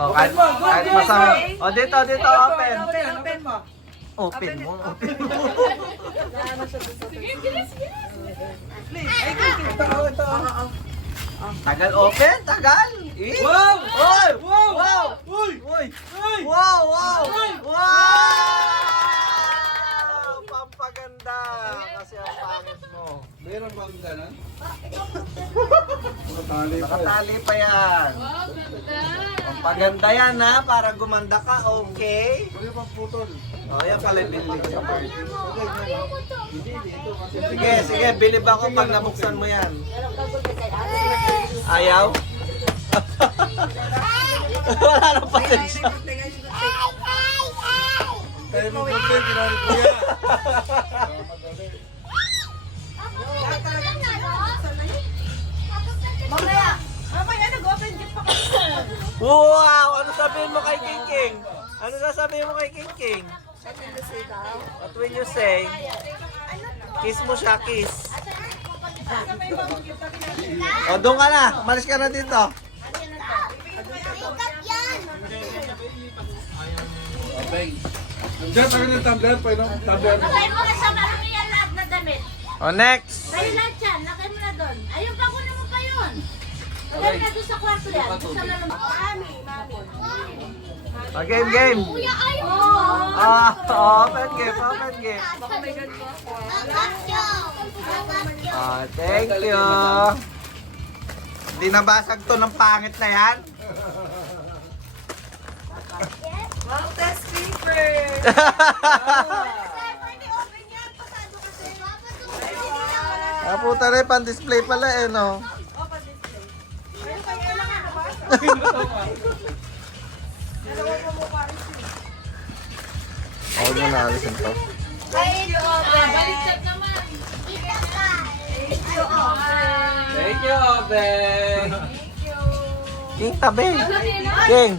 Oh, kahit masama. Oh, dito, open. Open mo. Open mo. Ito. Tagal open, tagal. Wow! Oy! Wow! Wow! Uy! Uy! Uy! Wow! Wow! Uy! Wow! Pampaganda! Kasi ang pangit mo. Meron ba ang ganon? Nakatali pa yan. Pampaganda yan ha, para gumanda ka, okay? Ano pang putol? Oh, yan pala yung bilib sa party. Sige, bilib ako pag nabuksan mo yan. Ayaw? Wala na pasensya. Kaya mo putol, ginari ko yan. Mamaya nag-open gift pa kami. Wow! Ano sabihin mo kay King King? Ano sasabihin mo kay King King? What will you say? Kiss mo siya, kiss. O, doon ka na. Umalis ka na dito. Diyan, tayo ng tumbler. Tumbler. Lakay mo ka sa maramihan lahat na damit. O, next. Sa'yo lahat yan. Lakay mo na doon. Ayun pa, kunin mo pa yun. Lagay mo na doon sa kwarto yan. Buksan na lang. Mami. O, game. Kuya, ayaw. Open game. Baka may ganito. Thank you. Hindi nabasag to ng pangit na yan. Wow, test paper. Puta rin, pan-display pala eh, no? Oo, na naalisin to. Thank you, Oben. Thank you, Oben. King, tabi. King.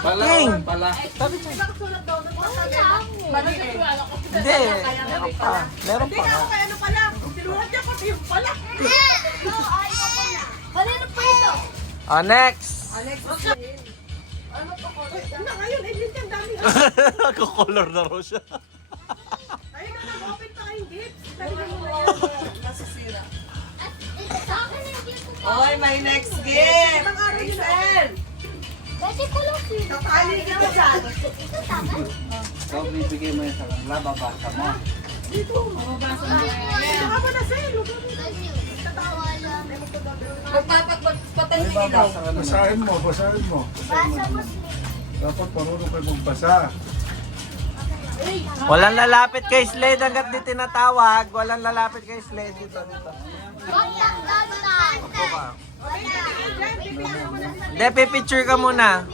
Pala, King. pala. Hindi. Meron pa nga. Ano pala? Sinulat niya pati yung pala. Kanino pa ito? Next. Ano ngayon? Eh, dito ang dami. Nagko-color na raw siya. Ayun na, nag-open pa kayong gifts. Talaga mo na yan. Nasisira. Oy, may next gift! Ang araw yun, Giselle. Kasi kulong Tatali kita dyan. So, bibigay mo yan sa kanila, babasa mo. Dito ka ba na sa'yo? Magpapagpatay May ng ilaw. babasa ka na. Basahin mo. Basa mo Dapat marunong kayo magbasa. Walang lalapit kay Slade hanggat di tinatawag. Walang lalapit kay Slade dito. Opo ka. Hindi, pipicture ka muna.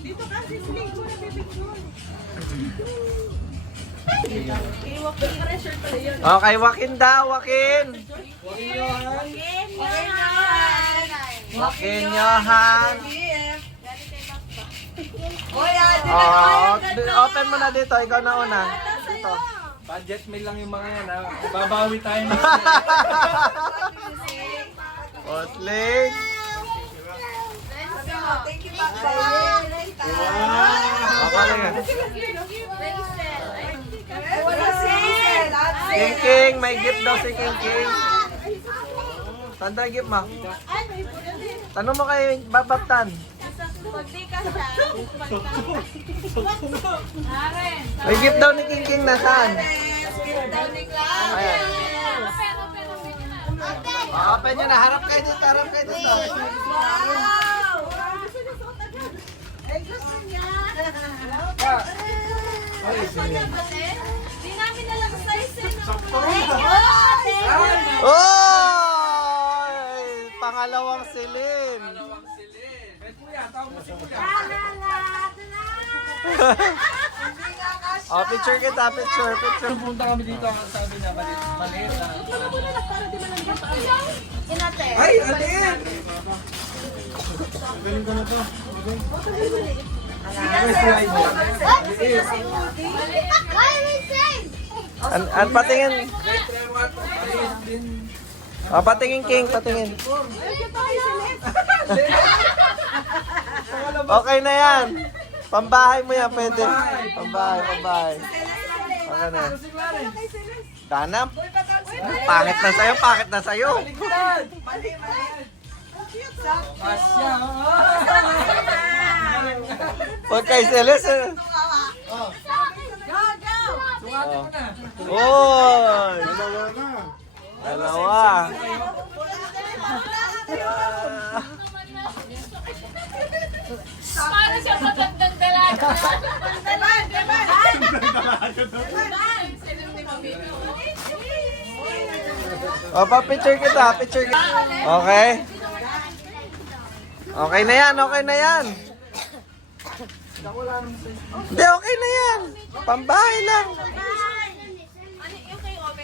Dito ka, Giselle. Muna pipicture. Iwak ko yung pressure pala yun. Okay, Joaquin daw, Joaquin. Joaquin Johan. Oy, Open mo na dito, ikaw na una. Dito. Budget meal lang yung mga yan, ha? Babawi tayo na. O, Slade. Thank you, Papa. Okay nga. King Ate. King, may gift daw si King King. Saan tayo gift mo? Tanong mo kay Babaptan. May gift daw ni King King, nasaan? Ayan. Open nyo na, harap kayo dito, Ay, gusto niya. Di namin alam size eh. Oy! Pangalawang silin. Oh, picture kita, picture. Punta kami dito, ang sabi niya, maliit na. Ay, alin? Galing ko na to. An patingin. Oh, patingin King, patingin. Okay na yan. Pambahay mo yan, pwede. Pambahay. Okay na. Danap. Pangit na sa'yo. Huwag kay Celeste. Oy! Dalawa. Paano siya matandang dalaga? O, pa-picture kita. Okay? Okay na yan. Hindi, okay na yan. Pambahay lang.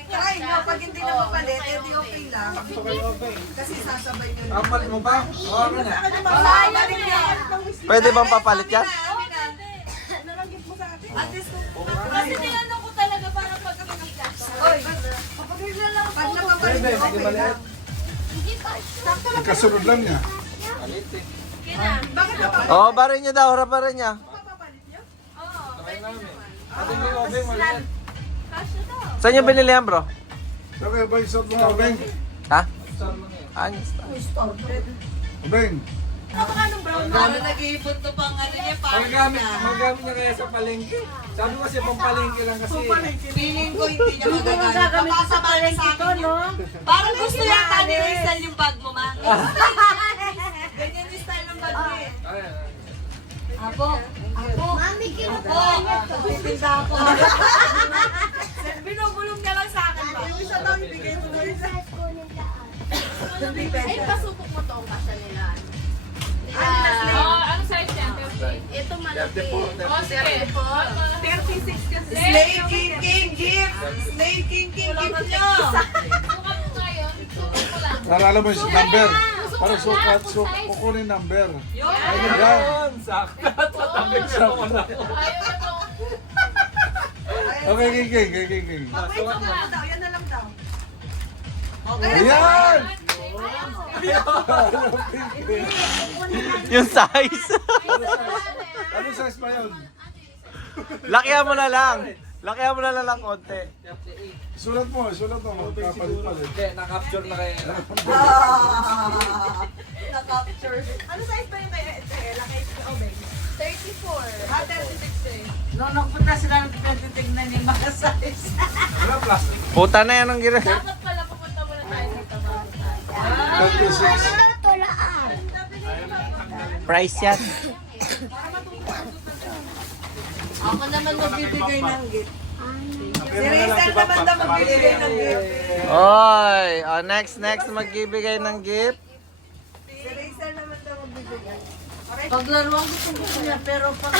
Try nyo, pag hindi na mapalit, edi okay lang. Kasi sasabay nyo na. Papalit mo ba? Oo, ano na. Balik yan. Pwede bang papalit yan? At least kung Kasi tinanong ko talaga para pagkakita. Oy, pag napapalit nyo, okay lang. Kasunod lang niya. Bakit napapalit? Oo, barin niya daw. Barin niya. Saan niyo binili yan, bro? So kaya ba isot mo, Beng? Ha? Ayos. Beng, Dami nag-iipon to pang ano niya, Magamit niya kaya sa palengke. Sabi ko kasi pang palengke lang kasi. Feeling ko hindi niya magagamit. Papasa pa rin sa akin yun. Parang gusto yata ni Rizal yung bag mo, ma. Ganyan yung style ng bag mo eh. Apo. Mami, Apo. Pipinta ako. Binubulong niya lang sa akin ba? Yung isa lang ibigay mo na isa. Ay, pasupok mo to ang kasya nila. Ano size yan? Ito malaki. Oh, sige. 36 kasi. Slay King gift! Slay King gift nyo! Sukat mo ngayon. Sukat mo lang. para mo yung number. Para sukat, kukunin number. Ayun yan. Sakto. Tabi ko na. Ayaw na to. Okay, king. Okay, so na daw. Yan na lang daw. Ayan! Yung size. Ano size ba yun? Lakihan mo na lang konti. Sulat mo, magkapalit-palit. Hindi, na-capture na kayo. Na-capture. Ano size ba yung kay Ella? Kay Obeng? 34. 36 eh. Noong nagpunta sila ng titignan yung mga size. Wala plastic. Puta na yan ang gira. Dapat pala pupunta muna tayo sa tabahan. 36. tulaan. Price yan. Ako naman magbibigay ng gift. Si Rizal naman daw magbibigay ng gift. Oy, next magbibigay ng gift. Si Rizal naman daw magbibigay. Paglaruan gusto niya, pero pag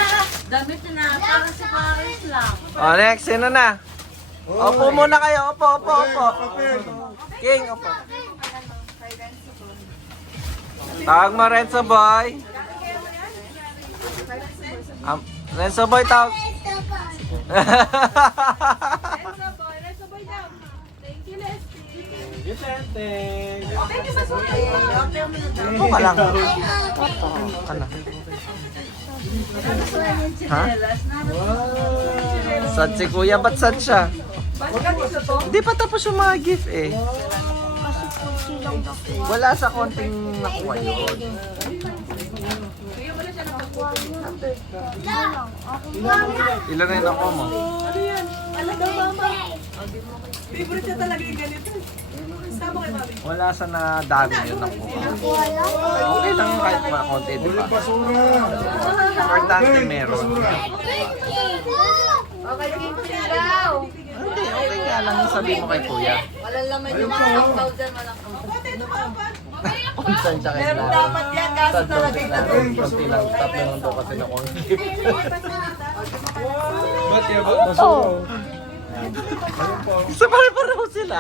damit na para si Paris lang. Next, sino na? Opo muna kayo. Opo. Papel. King, opo. Tawag mo Renzo Boy. Renzo Boy tawag. Opo ka lang. Ano? Ha? Sad si kuya, ba't sad siya? Hindi pa tapos yung mga gift eh. Wala sa konting nakuha yun. Ilan na yung nakuha mo? Favorite niya talaga yung ganito. Sama kay Mami. Wala sa na dami yun nakuha. Okay lang yung kahit mga konti, di ba? Basura. Importante meron. Okay, King daw. Hindi, okay nga lang yung sabi mo kay kuya. Walang laman yung mga dyan, walang Kung saan siya kay Meron dapat yan, kaso talaga yung tatlo. Konti lang, tatlo lang to kasi nakuha yung gift. Ba't kaya ba? Basura. Sa pare-pareho sila.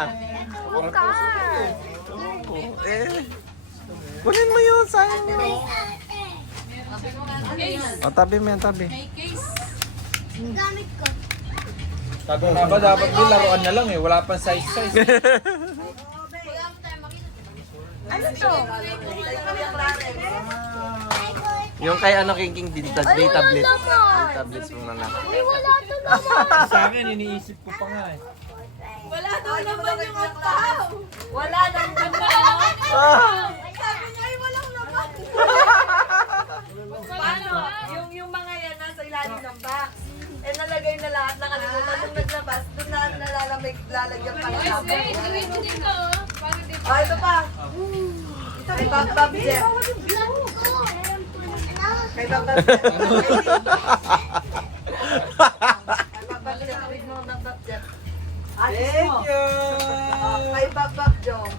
Kunin mo yun, sayang yun. O, tabi mo yan, tabi. Gamit ko. Sabi nga ba dapat din laruan na lang eh. Wala pang size. Ano to? Ay, ko Yung kay ano King data blitz. Data blitz mo na lang. Ay, wala to naman. Sa akin, iniisip ko pa nga eh. Wala daw naman yung ampaw. Wala naman. Sabi niya, ay walang laman. Paano? Yung mga yan nasa ilalim ng box. Eh nalagay na lahat, nakalimutan nung naglabas. Doon na lalagyan pa ng sabon. Oh, ito pa. Kay Bab Jeff. Kay Bab Jeff. Thank you! Kay Bab Joe.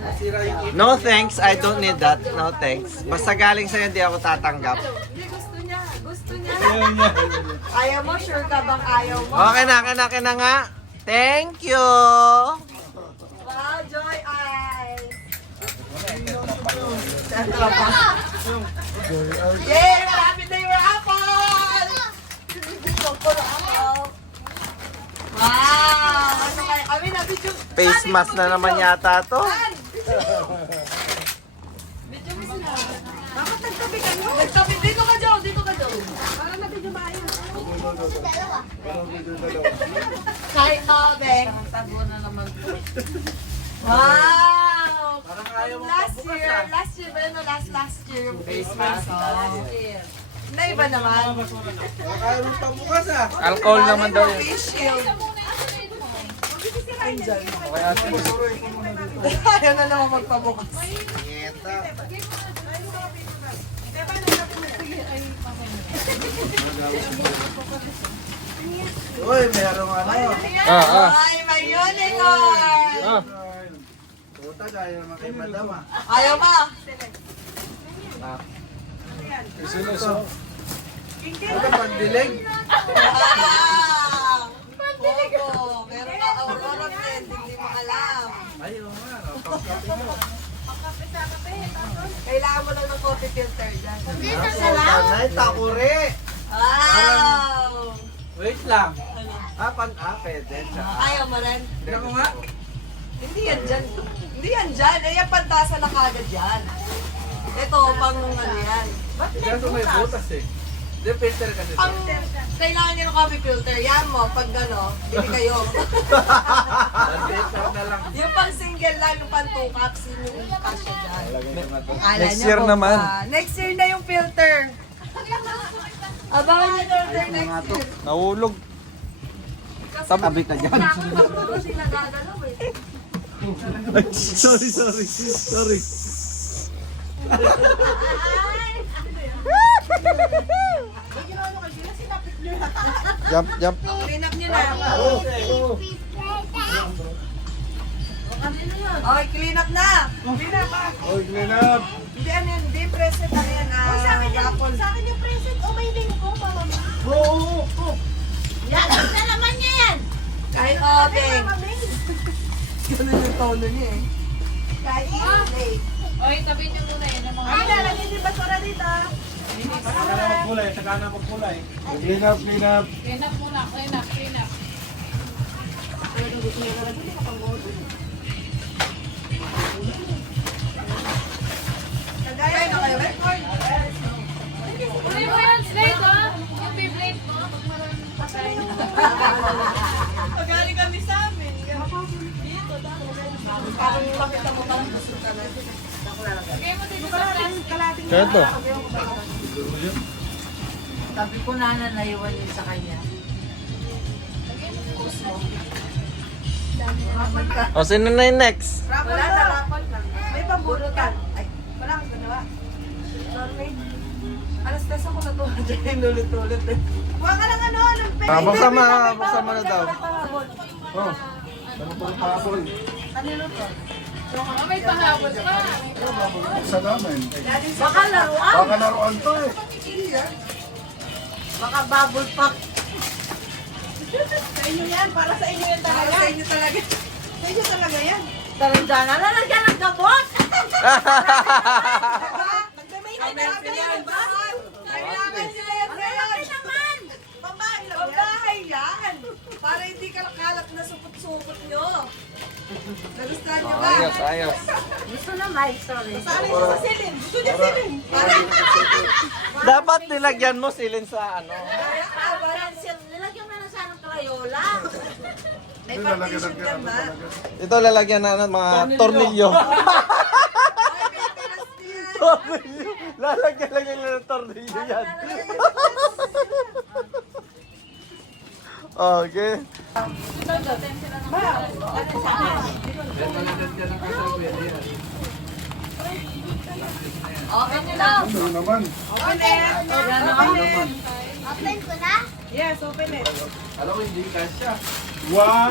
Nasira yung No thanks, I don't need that. No thanks. Basta galing sa'yo, hindi ako tatanggap. Hindi, gusto niya. Gusto niya. Ayaw mo? Sure ka bang ayaw mo? Okay na nga. Thank you! Wow, Joy Eyes! Sentro pa. Yay! Malapit na yung raffle! Wow! Ano kaya? Kami na video. Face mask na naman yata to. Video mo sila. Bakit nagtabi ka nyo? Nagtabi. Dito ka, Joe. Dito ka, Joe. Para na video maayos. Kahit Beng. Tago na naman. Wow! Parang ayaw mo Last pabukas year, ah. last year yung face mask. Na iba naman. Parang ayaw mo pabukas ah. Alcohol naman daw yun. Face shield. Kaya sinusuroy ko muna dito. Ayaw na naman magpabukas. Uy, merong ano. Ay, may unicorn! Puta, kaya naman kay madam ah. Ayaw pa. Ano ka pandilig? Wow! Pogo. Meron ka Aurora friend, hindi mo alam. Ayaw nga. Pagkapi mo. Kailangan mo lang ng coffee filter dyan. Ay, takuri. Wow! Wait lang. Pwede. Ayaw mo rin? Tignan ko nga. Hindi yan dyan. Hindi yan dyan. Eh, yung pantasa na kagad yan. Ito, pang ano yan. Ba't Kaso may butas eh. Hindi, filter kasi. Pang, kailangan nyo ng coffee filter. Yan mo, pag gano, bili kayo. Filter na lang. Yung pang single lang, yung pang 2 cups, yun yung kasya dyan. Akala Next niya year kung naman. next year na yung filter. Abangan yung filter next year. Nahulog. Tabi ka dyan. Nakakapuro sila gagalaw eh. Sorry. Jump. Clean up nyo na. Okay, clean up na. Oy, clean up. Hindi ano yun, hindi present ano yan. Raffle. Sa akin yung present. Oh, may link ko. Yan, na naman niya yan. Kahit obeng. Ganun yung tono niya eh. Kahit late. Oy, tabi niyo muna yan ang mga... Ay, lalagyan din basura dito. Saka na magkulay. Clean up. Clean up muna, clean up. Kagaya na kayo, eh? Kunin mo yan, slate oh. Yung favorite mo. Magaling kami sa amin. Dito, parang makita mo parang gusto ka na. Lagay mo dito sa plastic. Kaya to. Sabi ko na naiwan yun sa kanya. O, sino na yung next? Wala na, rapol na. May pamburutan. Ay, wala kang ganawa. Sorry. Alas tesa ko na to. Diyan ulit-ulit eh. Huwag ka lang ano, ng pera. Buksan mo na daw. Oh. Ano pa rin pahabol? Kanino to? Oh, may pahabol pa. Sa namin. Baka laruan. Baka laruan to eh. Baka bubble pop. Sa inyo yan, para sa inyo yan talaga. Para sa inyo talaga. Sa inyo talaga yan. Talanjana, lalagyan ng gabot! Kailangan nila yan ngayon. Pambahay yan. Para hindi kalat na supot-supot nyo. Nagustuhan nyo ba? Ayos. Gusto na, Mike, sorry. Saan yung sa silin? Gusto niya silin. Para Dapat nilagyan mo silin sa ano. Nilagyan mo na sa anong Crayola. May partition ka ba? Ito lalagyan na ng mga tornilyo. Tornilyo. Lalagyan lang nila ng tornilyo yan. Okay. Okay nyo na. Ano naman? Open ko na? Yes, open it. Alam mo, hindi kasya. Wow!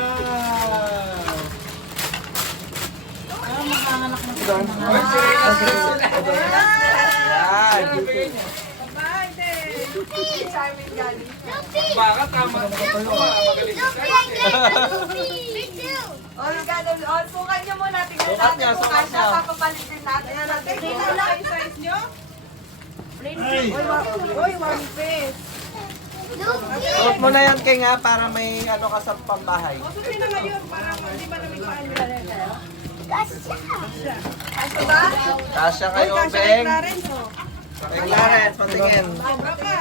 Charming galing. Baka tama. Magaling ka. Me too. O, ganun. O, sukan nyo muna. Tingnan Sukat natin niya, kung sukat kasya. niya. Papapalitin natin. Tingnan lang yung size nyo. Ay! Uy, one piece. Suot mo na yan, King, ha, para may ano ka sa pambahay. Susin na ngayon para hindi ba namin paan nila. Kasya. Kasya ba? Kasya kayo, Kasya kay Beng. Clarence, o. Kay Clarence, patingin. Sobra ka.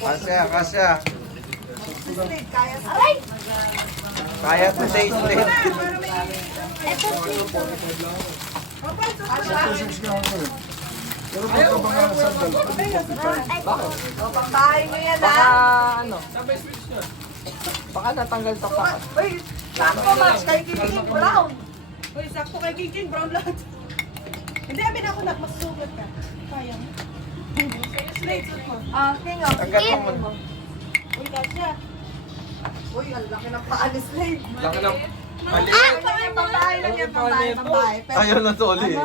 Kasya, kasya. Slate, kaya sa... Kaya to say straight. Para may... Ito dito. Opa, susun. Six nga ako eh. Pero baka ba nga sandal? O, pambahay mo yan, Baka ha? ano, Sabay switch nyo. baka natanggal to pa. Uy, sakto match kay King Brown. Uy, sakto kay King Brown lahat. Hindi, amin ako nagmasugat ka. Kaya mo. Slate, suit mo. Ah, King, o. Tanggal mo. Uy, kasya. Uy, ang laki ng paa ni Slate. Laki ng mali. Pambahay lang yan, pambahay. Pero, Ayaw na to ulit.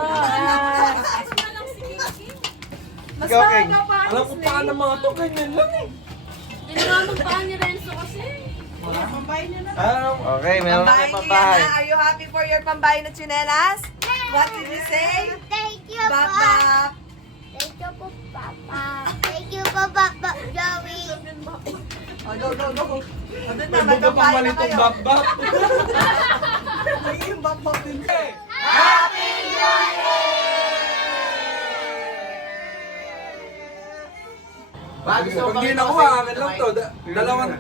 mas Ikaw, King. mahanga pa Alam ko pa ng mga to, ganyan lang eh. Dinamang paan ni Renzo kasi. Pambahay niya na. Okay, meron na Pambahay kayo niya pambahay. na. Are you happy for your pambahay na tsinelas? What did you say? Thank you, Bak Papa. bak. Thank you po, Papa. Thank you po, Papa Joey. Oh, go, go, go. O, doon na, May buga pang magpambahay na malitong kayo. bak-bak. Ay, yung bak-bak din. Ba, gusto mo Pag di nakuha, akin lang to. Dalawang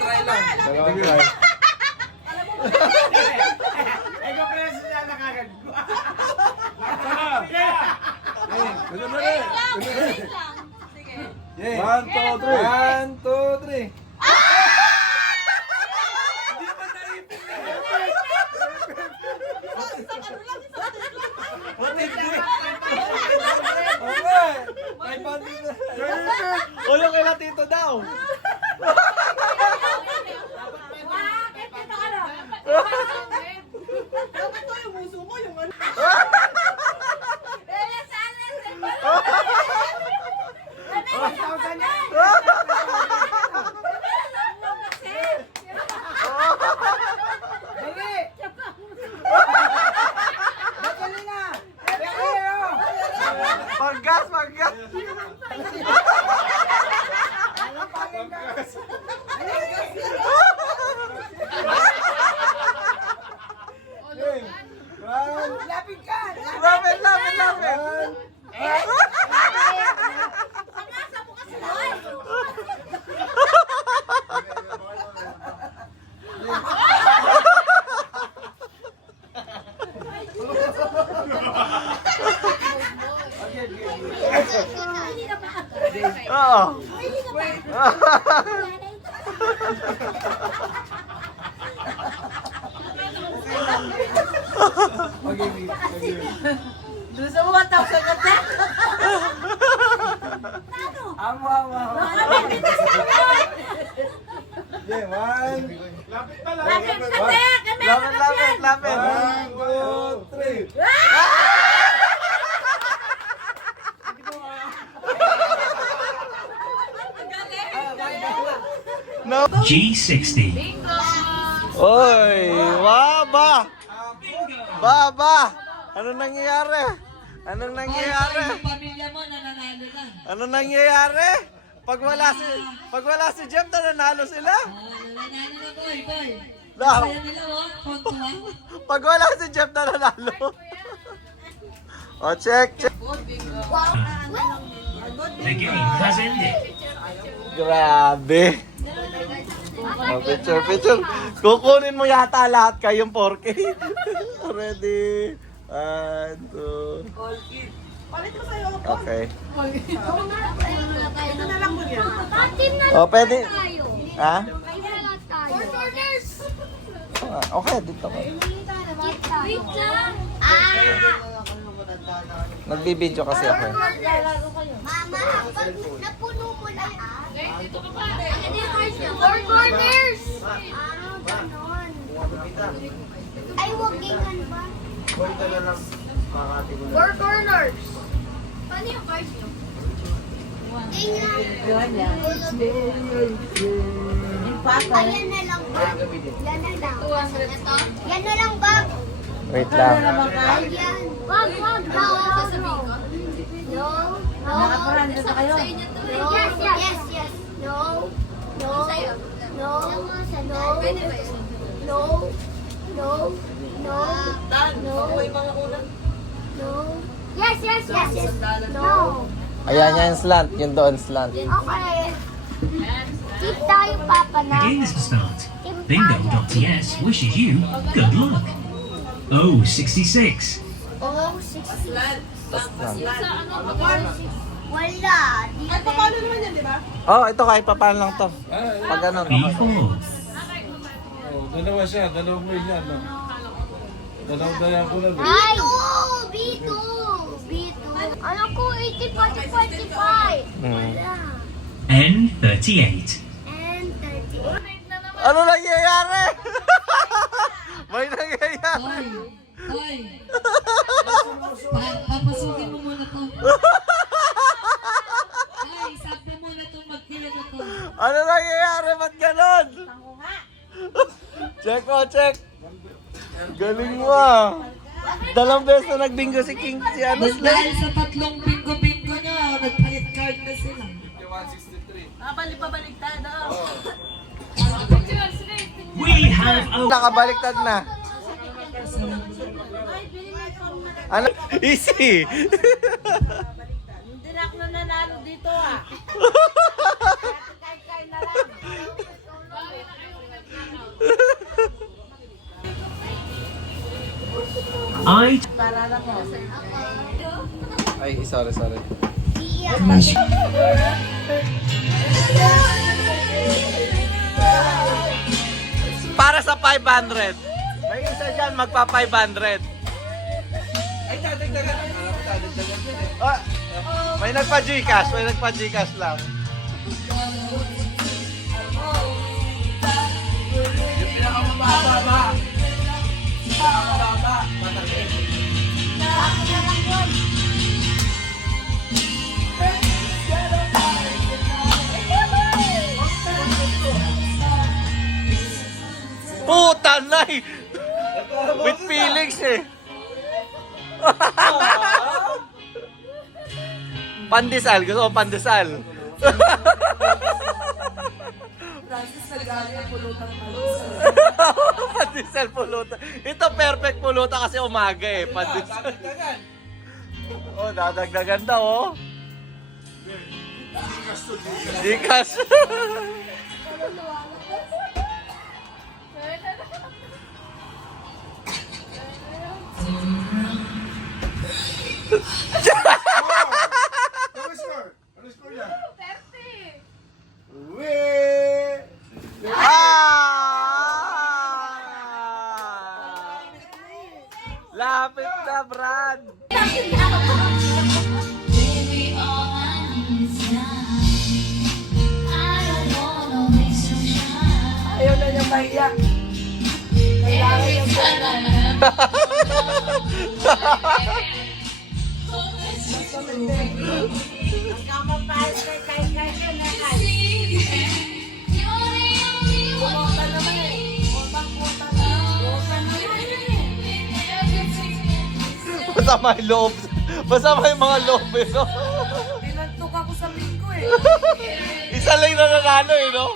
try lang. Dalawang try. Ganun na rin. Yeah. 1, 2, 3. 1, 2, 3. Okay. 500 na. Ulo kay Latito daw. Dapat to yung muso mo, yung ano. Paggas, paggas. Lapit ka! Lapit, lapit, lapit. Oo. Gusto mo matap sa kata? Amo. Okay, 1. Lapit, lapit, lapit. 1, 2, 3. No. G60. Oy, baba. Baba. Ano nangyayari? Anong nangyayari? Yung pamilya mo nananalo na. Ano nangyayari? Pag wala si Jem, nanalo sila. Nananalo na, boy, boy. Lahat. Kaya nila, oh. Kontuwa. Pag wala si Jem, nanalo. O, check, check. Wow. The game has ended. Grabe. Oh, picture. Kukunin mo yata lahat kayong 4K. Ready? 1, 2. Okay. Oh, pwede. Ha? Okay, dito ko. Wait lang. Nagbibideo kasi ako. Mama, pag napuno mo na Ano yung cards niya? Four corners. ganon. Ay, wag ganyan ba? Four corners. Paano yung cards niyo? Ganyan. Ayan na lang, Bob. Yan na lang. 200 ito? Yan na lang, Bob. Wait lang. Ayan. Wag. No. Sasabihin ko? No. No. Nakaparanda sa kayo? Sa inyo to eh. Yes. No. No. Sa'yo? No. No. Pwede ba yun? No. No. No. No. No. Yes. No. Ayan yan slant. Yun doon slant. Okay. Keep tayo, Papa, The na. game is to start. Bingo.ts wishes you good luck. Oh, 66. Oh, 60. Wala. Ay, paano naman yan, di ba? Oh, ito kahit pa paano lang to. Pag ganun. B4. Oh, dalawa siya, dalawang wheel yan. No? Dalawang ko lang. B2. Ano ko, 80, 40, 45. Wala. N38. And 30. Ano nangyayari? May nangyayari. Hoy! Papasukin mo muna to. Hoy, sabi mo muna to, magkila na to. Ano nangyayari? Ba't ganon? Check. Galing mo ah. Dalawang beses na nagbingo si King si ano Mas Slay. dahil sa tatlong bingo-bingo niya, nagpahit card na sila. 163. We have a Nakabaliktad na. Ano? Easy. Hindi na ako nanalo dito ah. I. Ay, sorry. Para sa 500. May isa dyan magpa 500. Ay, dadagdagan. Ah, may nagpa-Gcash lang. Yung pinakamababa. Matangin. Puta nay! With feelings eh. Pandesal, gusto ko pandesal. Pandesal pulutan. Ito perfect pulutan kasi umaga eh. Pandesal. Dadagdagan. Oh, dadagdagan daw oh. Gcash. Ano score? Ano score niya? 30. Wee! Ah! Lapit na, Brad. Ayaw na niya mahiya. Kailangan niya Masama yung loob. Masama yung mga loob eh, no? Pinantok ako sa linggo eh. Isa lang na nanalo eh, no?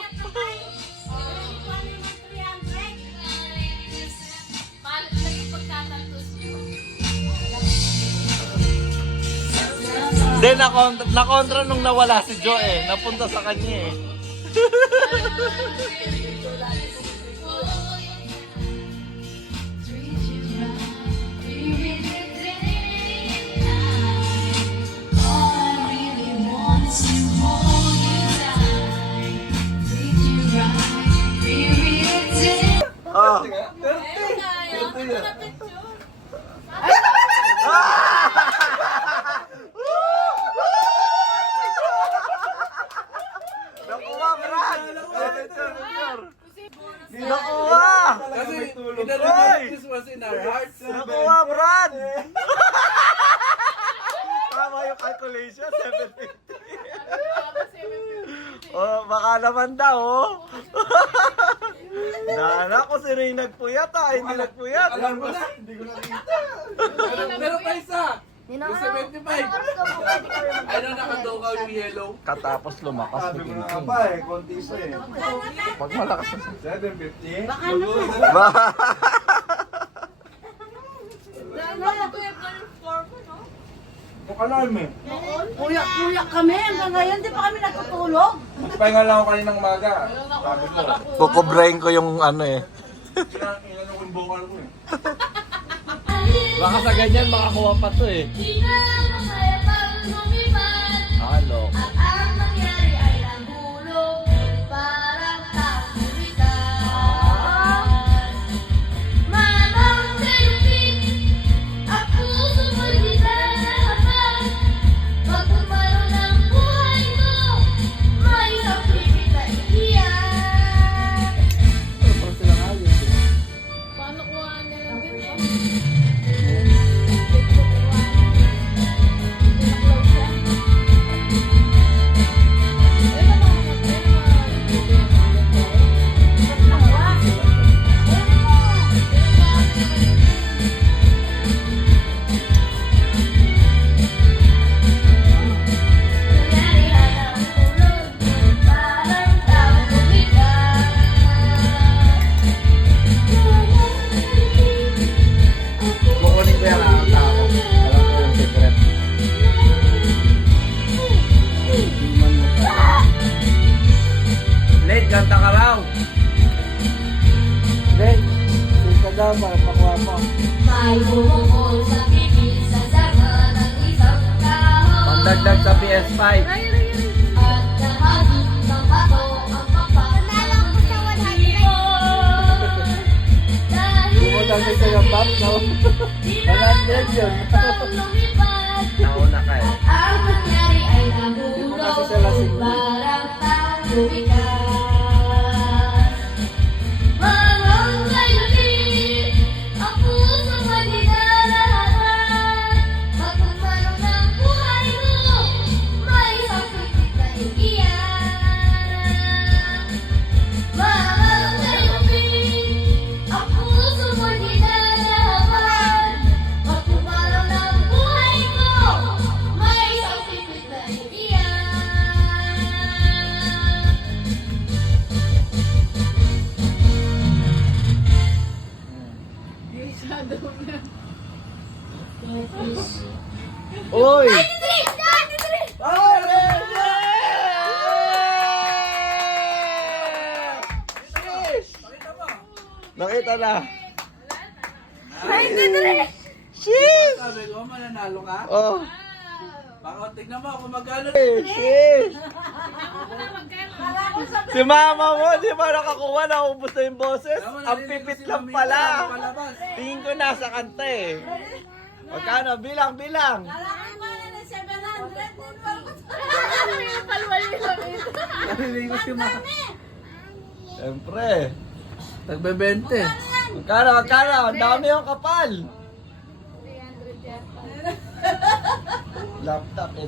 Malat na yung pagtatantos nyo. Hindi, nakontra nung nawala si Joe eh. Napunta sa kanya eh. Oh. Nakuha, Brad! Nakuha! Kasi Oy! this was in our hearts. Nakuha, Brad! Tama yung calculation, 750. Oh, baka naman daw, oh. Dala ko si Ray nagpuyat, ah. Hindi nagpuyat. Alam ko na. Hindi ko nakita. Pero pa isa. Yung 75. Ano nakadaw yung yellow? Katapos lumakas ni King King. konti siya eh. Pag malakas na 750? Alarm eh. Kuya kami, hanggang ngayon di pa kami natutulog. Magpahinga lang ako kaninang umaga. Sabi ko. kukubrain ko yung ano eh. Inano ko yung vocal ko eh. Baka sa ganyan makakuha pa to eh. Halo. Kukunin ko yung kakanta ko. Alam ko yung secret. Late, kanta ka raw. Late, ka daw para pakuha mo. May bumukol sa bibig sa daga ng isang tao. Pandagdag sa PS5. At nahagip ng bato ang Panalo ko sa 100. Hindi mo dagdag sa yung pop, no? 100 yun. Nauna ka eh. Ang nangyari ay Hindi mo kasi nahulog. siya lasing. Parang taong lumikas. Mga kailin, ang puso magdidalahan. Magkumanong ng buhay mo, may sakit na iiyak. Mga kailin, ang puso magdidalahan. Magkumanong ng buhay mo, may sakit na iiyak. Uy! Nakita na. Sheesh! Sabi ko, mananalo ka? Oh. Baka tignan mo kung magkano. Sheesh! Si mama mo, di ba nakakuha? Naubos na yung boses. Ang pipit lang pala. Tingin ko nasa kanta eh. Magkano? Bilang, bilang. Kailangan mo na ng 700 din pa. Narinig ko si mama. Siyempre. Tagbe-20. Magkano, magkano? Ang dami yung kapal. Laptop eh.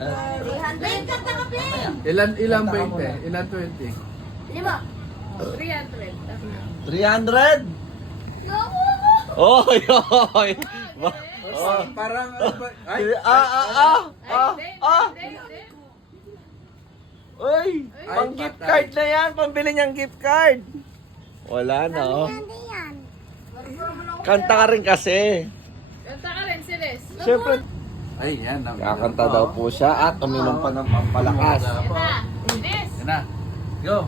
300 ka takapin. Ilan 20? Ilan 20? 300? Oy, oy. Oh. Parang ano ba? Ay, Uy, pang gift card na yan. Pambili niyang gift card. Wala na, oh. Kanta ka rin kasi. Kanta ka rin, Siles. Siyempre, Ay, yan. Kakanta daw po siya at uminom pa ng pampalakas. Yan na. Go.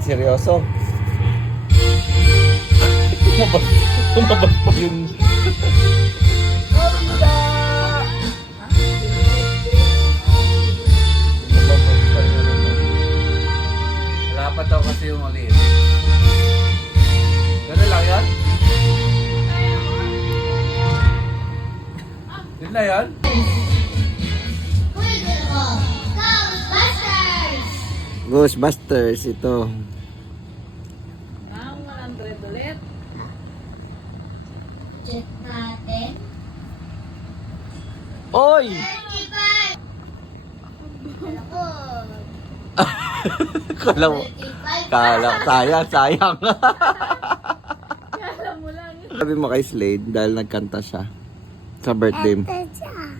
Seryoso? Tumabas pa yun. Dapat daw kasi yung maliit. Ganun lang yan? Yun na yan? Ghostbusters ito. Check natin. Oy! 35. Ako. Kala mo. 35. Sayang. Sabi mo kay Slade dahil nagkanta siya sa birthday mo.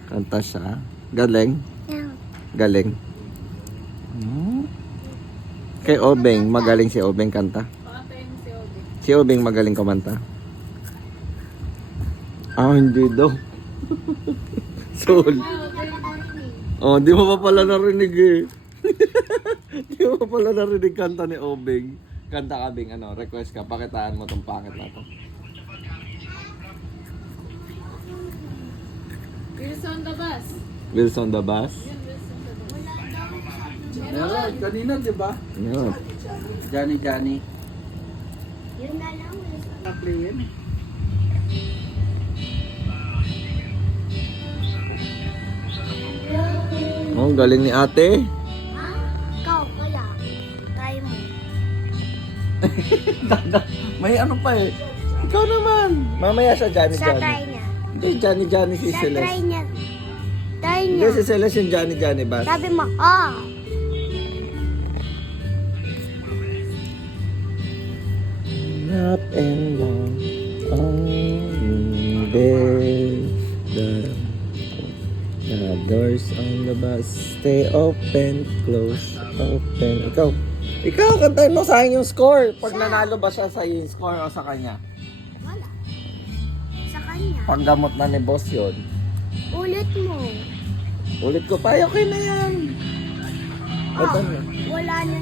Kanta siya. Galing. Galing. Kay Obeng, magaling si Obeng kanta. Si Obeng magaling kumanta. Hindi daw. Soul. Di mo pa pala narinig eh. Di mo pa pala narinig kanta ni Obeng. Kanta ka, Bing, request ka, pakitaan mo tong pangit na to. Wilson the bus. Wilson the Bass. Meron. Kanina, di ba? Yun. Johnny. Yun na lang. Play yan eh. Galing ni ate. Ikaw, kaya. Try mo. May ano pa eh. Ikaw naman. Mamaya siya, Johnny. niya. Hindi, Johnny si Celeste. niya. Try Hindi, si Celeste yung Johnny Bass. Sabi mo, Up and down on the doors on the bus stay open, close, open. Ikaw, kantahin mo sa akin yung score. Pag nanalo ba siya sa yung score o sa kanya? wala. Sa kanya. Paggamot na ni boss yun. Ulit mo. Ulit ko pa, okay na yan. Ito na. Wala na.